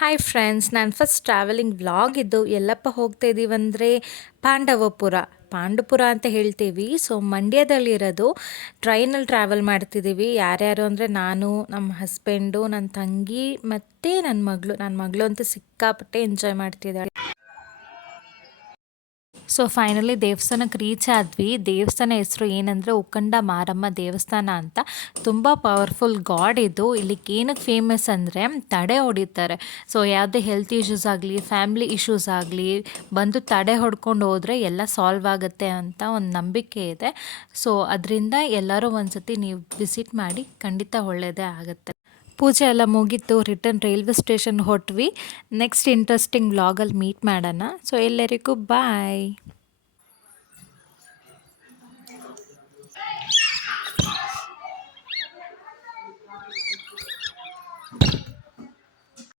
Hi friends, ನಾನು first travelling vlog ಇದು ಎಲ್ಲಪ್ಪ ಹೋಗ್ತಾ ಇದ್ದೀವಂದರೆ ಪಾಂಡವಪುರ. ಪಾಂಡುಪುರ ಅಂತ ಹೇಳ್ತೀವಿ. ಸೊ ಮಂಡ್ಯದಲ್ಲಿರೋದು. ಟ್ರೈನಲ್ಲಿ ಟ್ರಾವೆಲ್ ಮಾಡ್ತಿದ್ದೀವಿ. ಯಾರ್ಯಾರು ಅಂದರೆ ನಾನು, ನಮ್ಮ ಹಸ್ಬೆಂಡು, ನನ್ನ ತಂಗಿ ಮತ್ತು ನನ್ನ ಮಗಳು ಅಂತೂ ಸಿಕ್ಕಾಪಟ್ಟೆ ಎಂಜಾಯ್ ಮಾಡ್ತಿದ್ದಾಳೆ. ಸೊ ಫೈನಲಿ ದೇವಸ್ಥಾನಕ್ಕೆ ರೀಚ್ ಆದ್ವಿ. ದೇವಸ್ಥಾನ ಹೆಸರು ಏನಂದರೆ ಉಕ್ಕಂಡ ಮಾರಮ್ಮ ದೇವಸ್ಥಾನ ಅಂತ. ತುಂಬ ಪವರ್ಫುಲ್ ಗಾಡ್ ಇದು. ಇಲ್ಲಿಗೆ ಏನಕ್ಕೆ ಫೇಮಸ್ ಅಂದರೆ ತಡೆ ಹೊಡಿತಾರೆ. ಸೊ ಯಾವುದೇ ಹೆಲ್ತ್ ಇಶ್ಯೂಸ್ ಆಗಲಿ, ಫ್ಯಾಮ್ಲಿ ಇಶ್ಯೂಸ್ ಆಗಲಿ ಬಂದು ತಡೆ ಹೊಡ್ಕೊಂಡು ಹೋದರೆ ಎಲ್ಲ ಸಾಲ್ವ್ ಆಗುತ್ತೆ ಅಂತ ಒಂದು ನಂಬಿಕೆ ಇದೆ. ಸೊ ಅದರಿಂದ ಎಲ್ಲರೂ ಒಂದ್ಸತಿ ನೀವು ವಿಸಿಟ್ ಮಾಡಿ, ಖಂಡಿತ ಒಳ್ಳೆಯದೇ ಆಗುತ್ತೆ. ಪೂಜೆ ಎಲ್ಲ ಮುಗೀತು. ರಿಟರ್ನ್ ರೈಲ್ವೆ ಸ್ಟೇಷನ್ ಹೊಟ್ವಿ. ನೆಕ್ಸ್ಟ್ ಇಂಟ್ರೆಸ್ಟಿಂಗ್ ವ್ಲಾಗಲ್ಲಿ ಮೀಟ್ ಮಾಡೋಣ. ಸೊ ಎಲ್ಲರಿಗೂ ಬಾಯ್.